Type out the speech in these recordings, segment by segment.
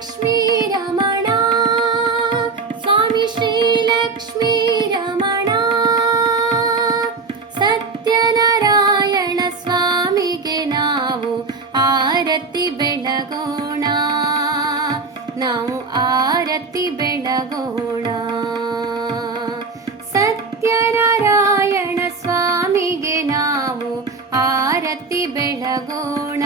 ಲಕ್ಷ್ಮೀ ರಮಣ. ಸ್ವಾಮಿ ಶ್ರೀ ಲಕ್ಷ್ಮೀ ರಮಣ. ಸತ್ಯನಾರಾಯಣ ಸ್ವಾಮಿಗೆ ನಾವು ಆರತಿ ಬೆಳಗೋಣ. ನಾವು ಆರತಿ ಬೆಳಗೋಣ. ಸತ್ಯನಾರಾಯಣ ಸ್ವಾಮಿಗೆ ನಾವು ಆರತಿ ಬೆಳಗೋಣ.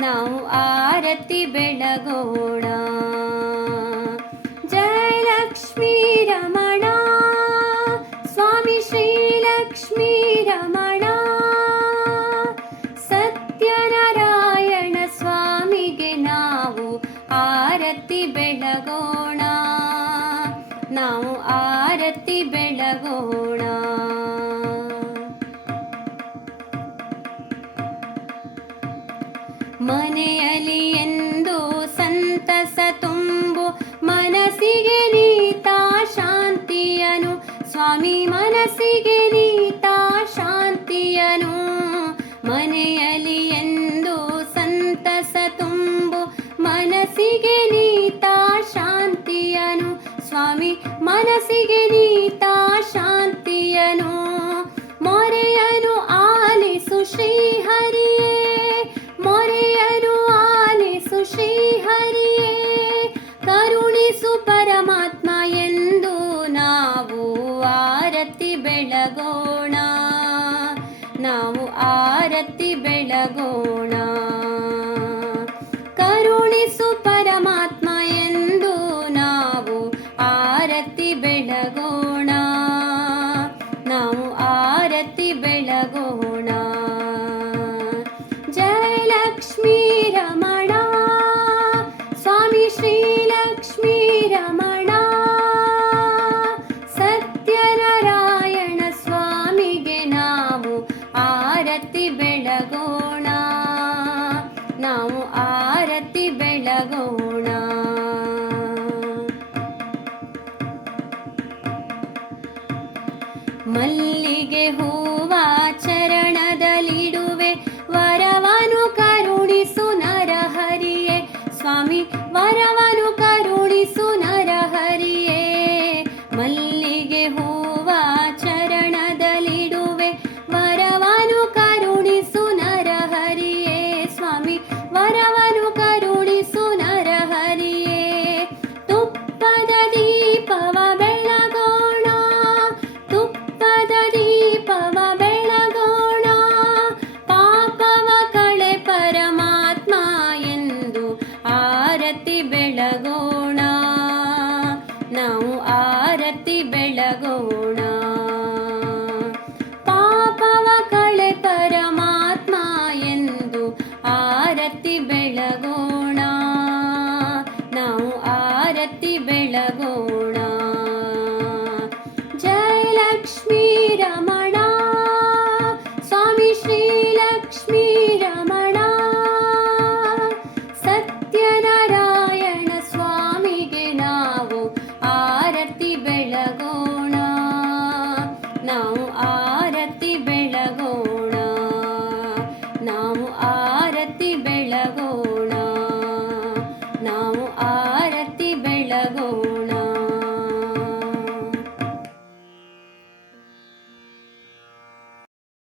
ನಾವು ಆರತಿ ಬೆಳಗೋಣ. ಜಯ ಲಕ್ಷ್ಮೀ ರಮಣ. ಸ್ವಾಮಿ ಶ್ರೀ ಲಕ್ಷ್ಮೀ ರಮಣ. ಸತ್ಯನಾರಾಯಣ ಸ್ವಾಮಿಗೆ ನಾವು ಆರತಿ ಬೆಳಗೋಣ. ನಾವು ಆರತಿ ಬೆಳಗೋಣ. ಮನೆಯಲ್ಲಿ ಎಂದು ಸಂತಸ ತುಂಬು, ಮನಸ್ಸಿಗೆ ನೀತಾ ಶಾಂತಿಯನು. ಸ್ವಾಮಿ ಮನಸ್ಸಿಗೆ ನೀತಾ ಶಾಂತಿಯನು. ಮನೆಯಲ್ಲಿ ಎಂದು ಸಂತಸ ತುಂಬು, ಮನಸ್ಸಿಗೆ ನೀತಾ ಶಾಂತಿಯನು. ಸ್ವಾಮಿ ಮನಸ್ಸಿಗೆ ನೀತಾ ಶಾಂತಿಯನು. ಆರತಿ ಬೆಳಗೋಣ ನಾವು ಆರತಿ ಬೆಳಗೋಣ. ಕರುಣಿಸು ಆರತಿ ಬೆಳಗೋಣ ಮಲ್ಲಿಗೆ ಹೂವ ಚರಣದಲ್ಲಿಡುವೆ ವರವನು ಕರುಣಿಸು ನರಹರಿಯೇ. ಸ್ವಾಮಿ ವರವನು ಕರುಣಿಸು ನರಹರಿಯೇ. ಮಲ್ಲಿಗೆ ಬೆಳಗೋಣ, ಪಾಪವ ಕಳೆ ಪರಮಾತ್ಮ ಎಂದು ಆರತಿ ಬೆಳಗೋಣ. ನಾವು ಆರತಿ ಬೆಳಗೋಣ. ಪಾಪವ ಕಳೆ ಪರಮಾತ್ಮ ಎಂದು ಆರತಿ ಬೆಳಗೋಣ. ನಾವು ಆರತಿ ಬೆಳಗೋಣ. গো